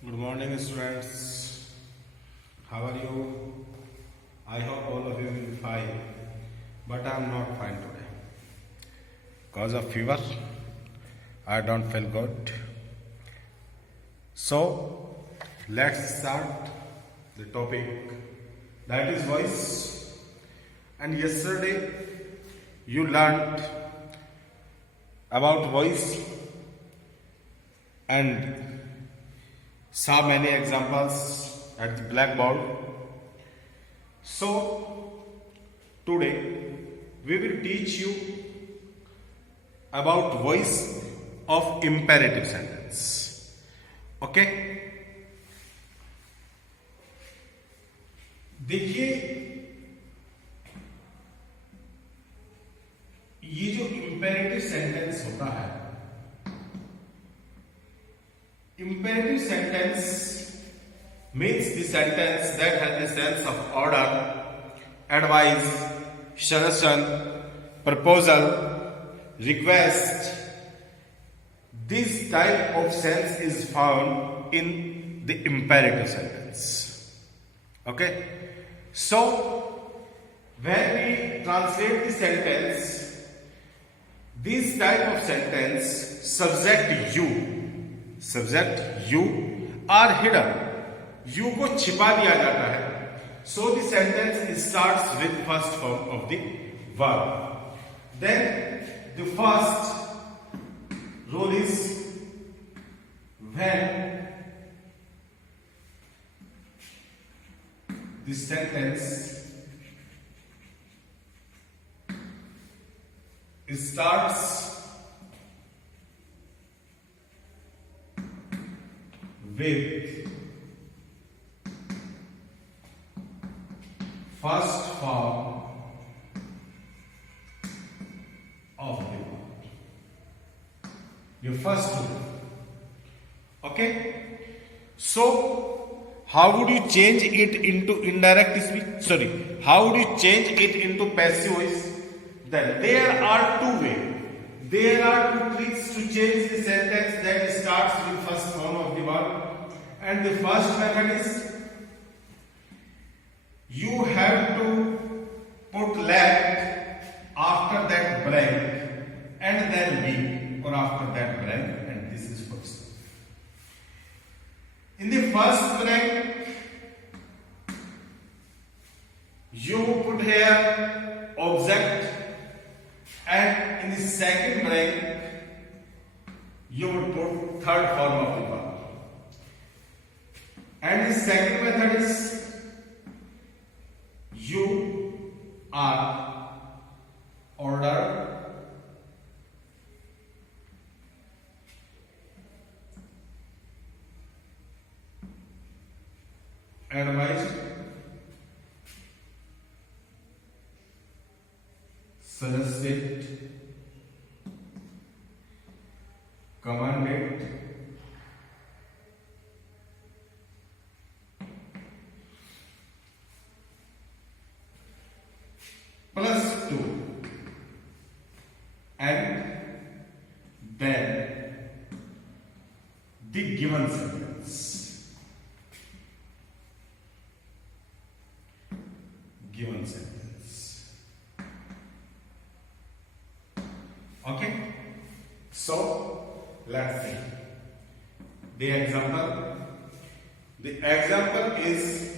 Good morning, students. How are you? I hope all of you will be fine, but I am not fine today. Cause of fever, I don't feel good. So, let's start the topic that is voice. And yesterday, you learned about voice and saw many examples at the blackboard. So, today we will teach you about voice of imperative sentence. Okay? देखिए ये जो imperative sentence होता है, imperative sentence means the sentence that has the sense of order, advice, suggestion, proposal, request. This type of sense is found in the imperative sentence. Okay? So, when we translate the sentence, this type of sentence, subject you are hidden. You को छिपा दिया जाता है. So the sentence starts with first form of the verb. Then the first rule is when the sentence starts with first form of the word. Your first rule. Okay? So, how would you change it into indirect speech? Sorry, how would you change it into passive voice? Then there are two ways. There are two tricks to change the sentence that starts with first form of the verb. And the first method is you have to put left after that blank and then be, or after that blank, and this is first. In the first blank, you put here object, and in the second blank, you would put third form of the verb. And the second method is you are order, advised, suggested, commanded, plus 2, and then the given sentence. Given sentence. Okay? So, let's see. The example. The example is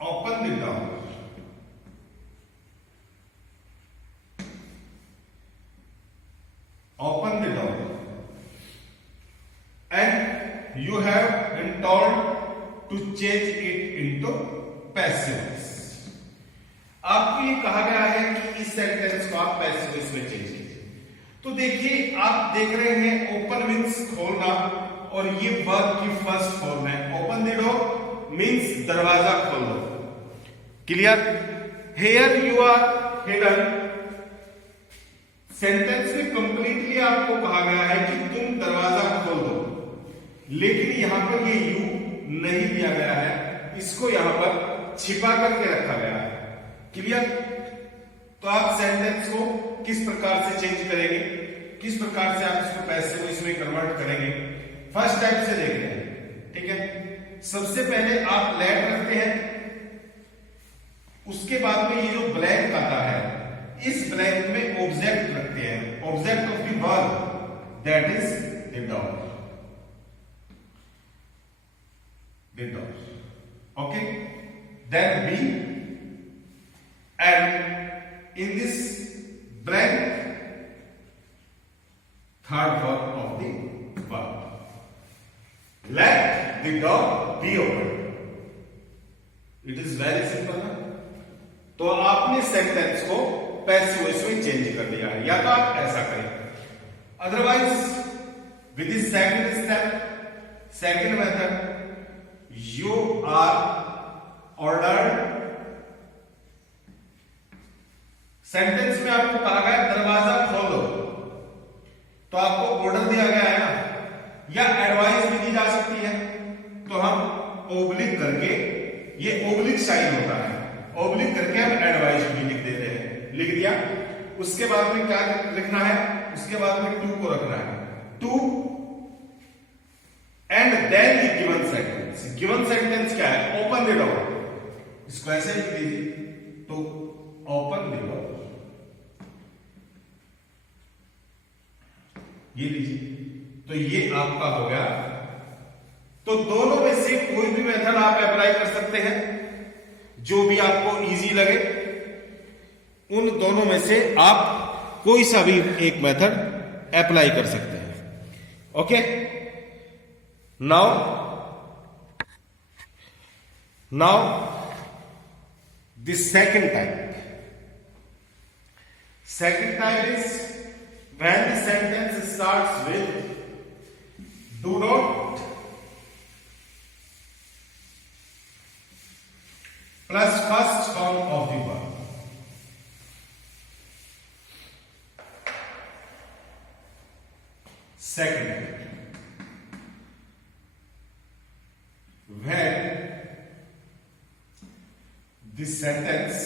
open the door. Open the door. And you have been told to change it into passive voice. आपको ये कहा गया है कि इस sentence को आप passive voice में चेंज कीजिए. तो देखिए, आप देख रहे हैं ओपन मीन्स खोलना, और ये वर्ब की फर्स्ट फॉर्म है. ओपन द डोर मीन्स दरवाजा खोल दो. Clear? Here you are hidden. Sentence में कंप्लीटली आपको कहा गया है कि तुम दरवाजा खोल दो, लेकिन यहां पर ये यू नहीं दिया गया है, इसको यहां पर छिपा करके रखा गया है. क्लियर? तो आप सेंटेंस को किस प्रकार से चेंज करेंगे किस प्रकार से आप इसको पैसिव वॉइस में कन्वर्ट करेंगे, फर्स्ट टाइप से देख रहे हैं। ठीक है, सबसे पहले आप लेट रखते हैं, उसके बाद में ये जो ब्लैंक आता है, इस ब्लैंक में ऑब्जेक्ट रखते हैं, object of the verb that is the dog, the dog. Okay, then B, and in this blank third verb of the verb, let the dog be open. It is very simple ना? तो आपने sentence को passive voice में change कर दिया है, या तो आप ऐसा करें, otherwise with this second step, second method, you are order. Sentence में आपको कहा गया दरवाजा खोलो, तो आपको ऑर्डर दिया गया है ना, या एडवाइस भी दी जा सकती है, तो हम ओब्लिक करके, ये ओब्लिक साइन होता है, ओब्लिक करके हम एडवाइस भी लिख देते हैं, लिख दिया। उसके बाद में क्या लिखना है, उसके बाद में टू को रखना है, to and then given sentence. Given sentence क्या है, ओपन द डोर, इसको ऐसे लिख दीजिए, तो ओपन द डोर, ये लीजिए, तो ये आपका हो गया। तो दोनों में से कोई भी मेथड आप अप्लाई कर सकते हैं, जो भी आपको इजी लगे, उन दोनों में से आप कोई सा भी एक मेथड अप्लाई कर सकते हैं। Okay, now the second type is when the sentence starts with do not plus first form of the verb. Second, when this sentence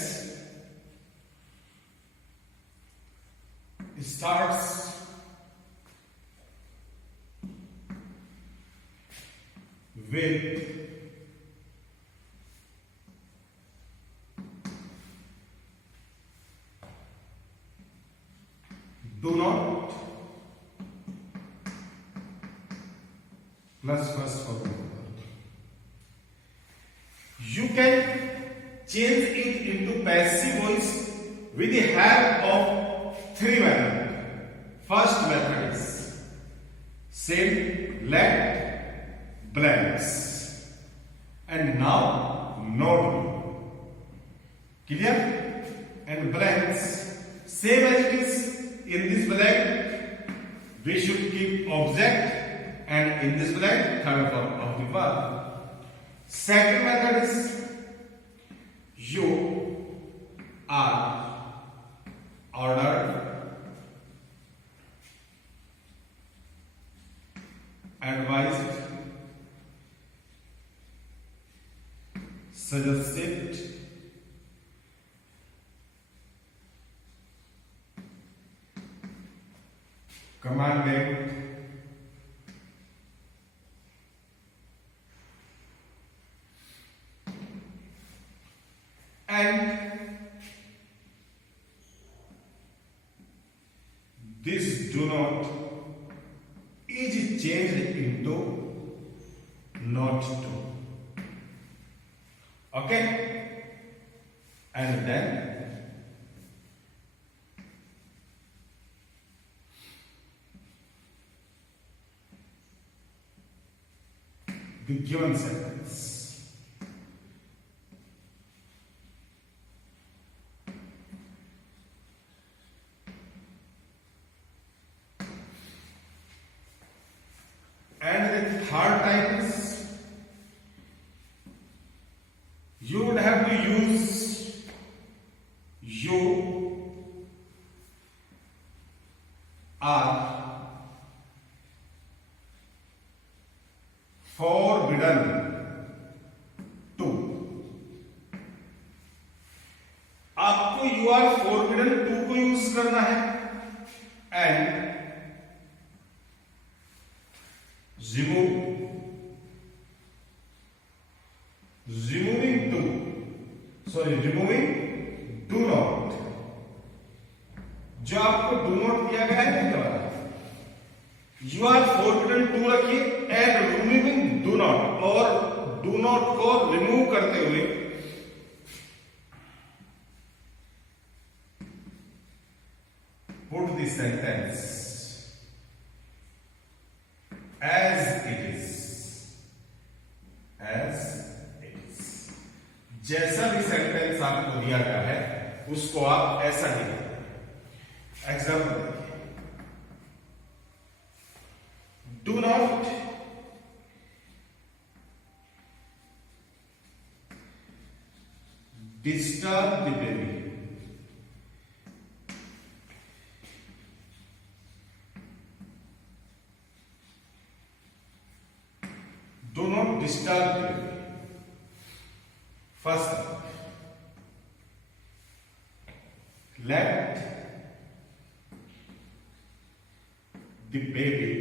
starts with do not plus first form. You can change it into passive voice with the help of three methods. First method is same let blanks, and now not clear, and blanks same as it is. In this blank we should keep object, and in this blank third form of the verb. Second method is you are ordered, advised, suggested, commanded, and this do not is changed into not to. Okay, and then the given sentence. And the third type is you would have to use you are forbidden to. आपको you are forbidden to को use करना है, and removing do not. जो आपको do not दिया गया है क्या वाला, यू आर फोरबिडन टू रखिए एंड रिमूविंग डू नॉट, और डू नॉट को रिमूव करते हुए put this sentence as it is, as it is. जैसा भी सेंटेंस आपको दिया गया है उसको आप ऐसा ही लिखें। एग्जाम्पल देखिए, do not disturb the baby, do not disturb the baby. First, let the baby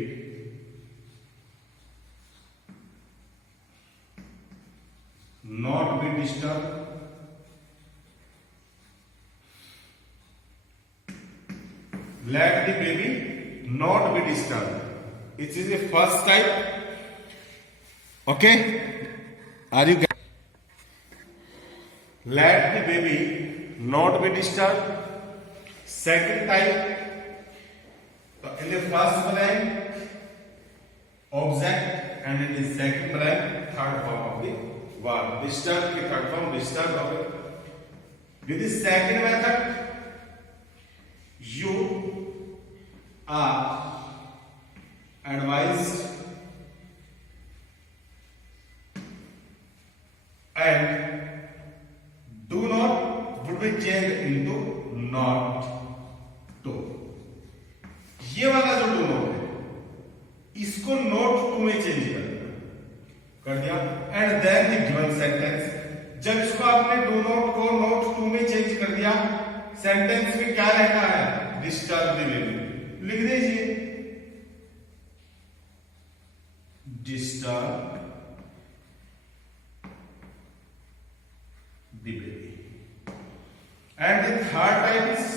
not be disturbed, let the baby not be disturbed. It is the first type. Okay, are you getting? Let the baby not be disturbed. Second type, in the first blank object and in the second blank third form of the verb. Disturb the third form, disturb of it. With the second method, you are advised and do not would be changed into not to। ये वाला जो do not है इसको note to में change कर दिया and then the given sentence. जब इसको आपने डू नोट को नोट टू में चेंज कर दिया, सेंटेंस में क्या रहना है, डिस्टर्ब द बेबी। लिख दीजिए disturb the baby. And the third type is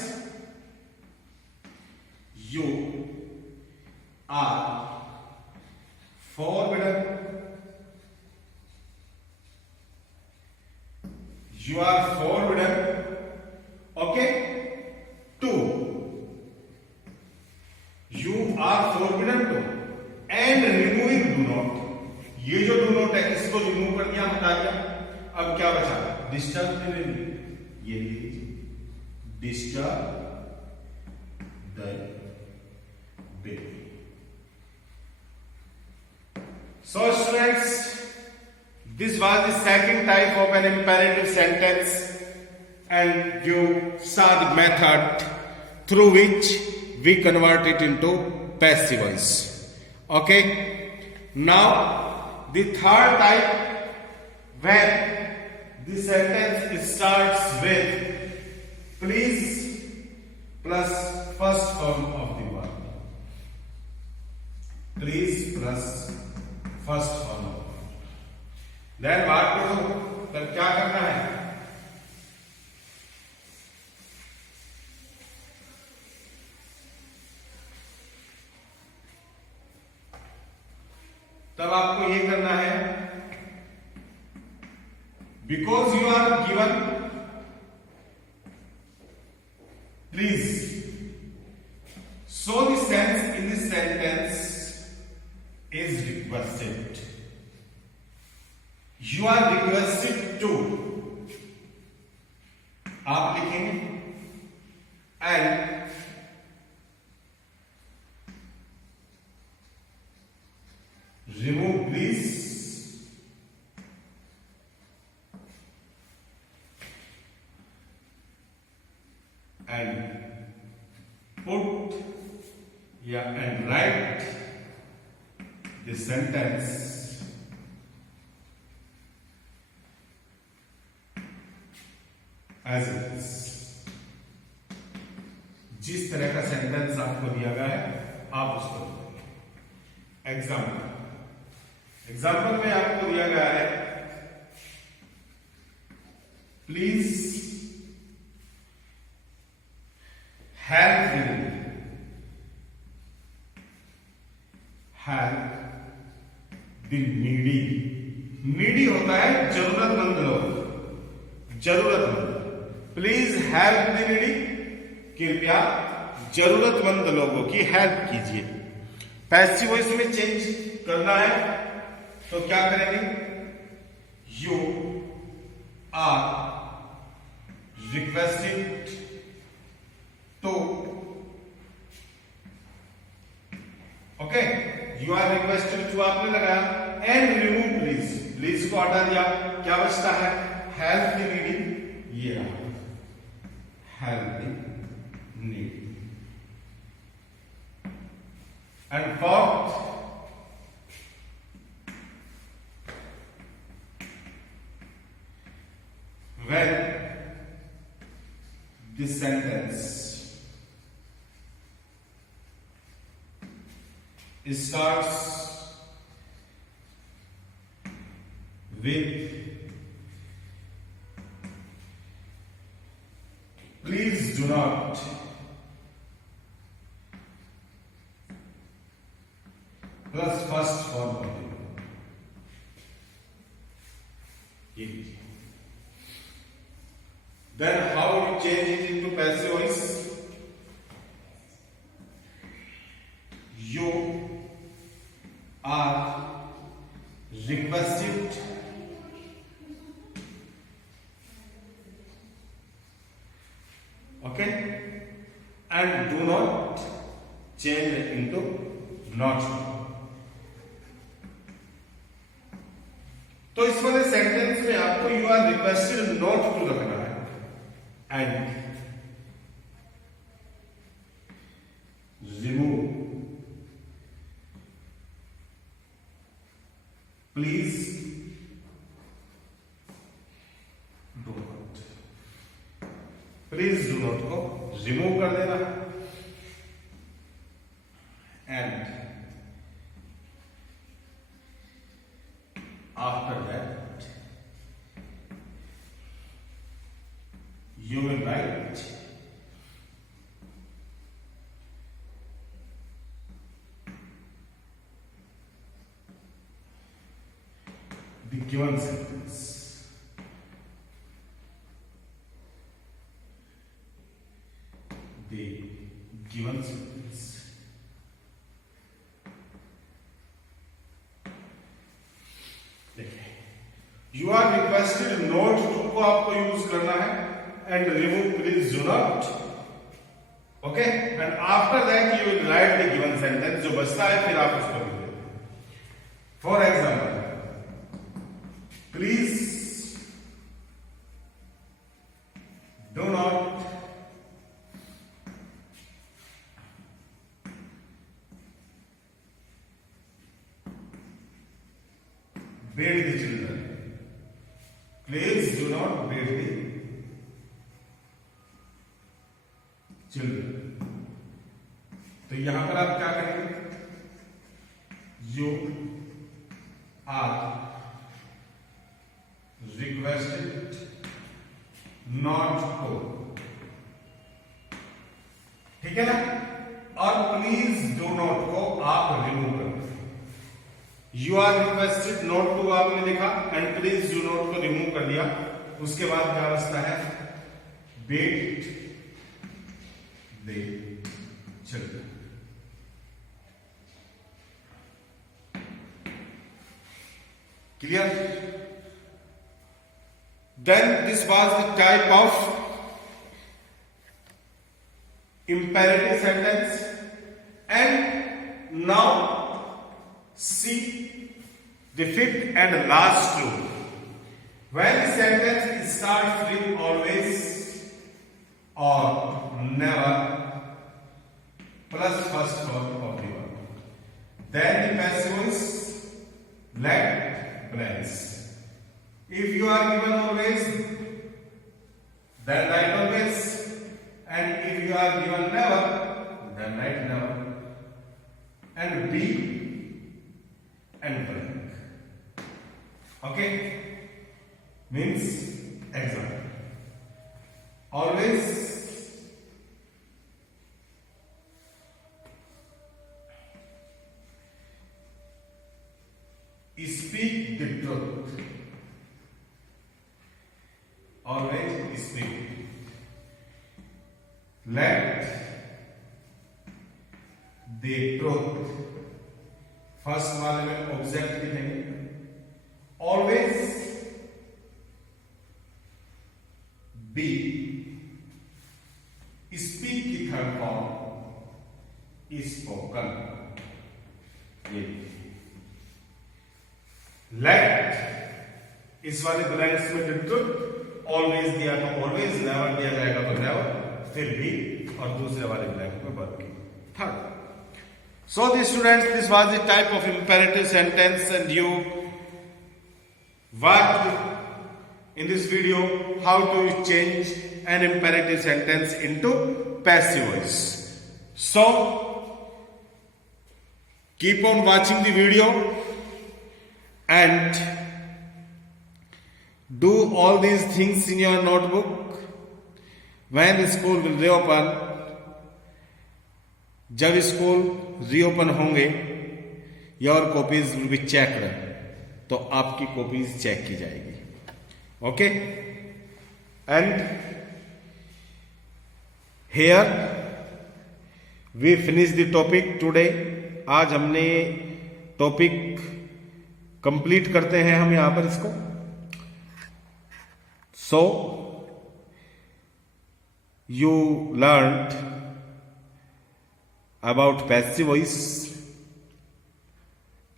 you are forbidden, you are forbidden, okay, to, you are forbidden to and removing do not। ये जो do not है इसको रिमूव कर दिया, हटा दिया। अब क्या बचा, डिस्टर्ब द बेबी। ये disturb the baby। So students, this was the second type of an imperative sentence and you saw the method through which we convert it into passive voice। Okay, now the third type, when the sentence starts with please plus first form of the verb, please plus first form of the verb, then what to do, तब क्या करना है, तब आपको ये करना है, because you are given please, so the sense in this sentence is requested, you are requested to, आप लिखेंगे and remove please and put and write the sentence as it is। जिस तरह का सेंटेंस आपको दिया गया है आप उसको एग्जाम्पल में आपको दिया गया है please help the needy, help the needy. Needy होता है जरूरतमंद लोग, जरूरतमंद। प्लीज हेल्प द नीडी, कृपया जरूरतमंद लोगों की हेल्प कीजिए। पैसिव वॉइस में चेंज करना है तो क्या करेंगे? You are requested to, okay, you are requested to आपने लगाया, एंड रिमूव प्लीज, प्लीज को हटा दिया, क्या बचता है? हेल्प द नीडी, ये रहा, help the needy. And fourth, when this sentence starts with please do not plus first form of it. Then how you change it into passive voice? You are requested okay, and do not change it into not. तो इस वाले sentence में आपको you are requested not to रखना है, and remove please do not, please do not को remove कर देना, and after that you will write the given sentence. The given sentence. देखिए, you are requested not to को आपको use करना है, and remove please do not, okay, and after that you will write the given sentence, जो बचता है फिर आप उसको लिख देते। For example, please do not beat the children, please do not beat the children. तो यहां पर आप क्या करेंगे? You are requested not to, ठीक है ना, और प्लीज डू नॉट को आप रिमूव कर दो। You are requested not to आपने लिखा, एंड प्लीज डू नॉट को रिमूव कर दिया। उसके बाद क्या बचता है? Beat the children. Clear? Then this was the type of imperative sentence, and now see the fifth and last rule. When the sentence starts with always or never plus first form of the verb, then the passive voice let blanks. If you are given always, then write always, and if you are given never, then write never, and be and blank. Okay, means example. Speak the truth. Always speak. Let the truth. First वाले में object लिखेंगे. Always be. Speak की third form is spoken. ये late इस वाले blanks में truth always दिया तो ऑलवेज, नेवर दिया जाएगा तो नेवर, फिर भी, और दूसरे वाले ब्लैंक में वर्ब की third. So the students, this was the type of imperative sentence, and you worked in this video how to change an imperative sentence into passive voice. So keep on watching the video and do all these things in your notebook. When the school will reopen, जब school reopen होंगे, your copies will be checked, तो आपकी copies check की जाएगी. Okay, and here we finish the topic today. आज हमने topic complete करते हैं हम यहां पर इसको. So you learned about passive voice,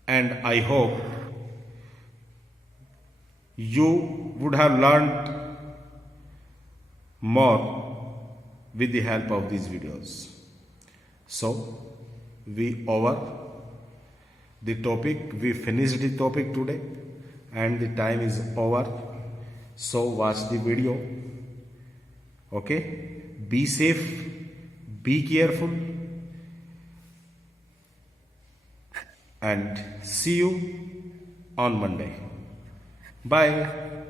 and I hope you would have learned more with the help of these videos. So we over the topic, we finished the topic today, and the time is over. So watch the video. Okay, be safe, be careful, and see you on Monday. Bye.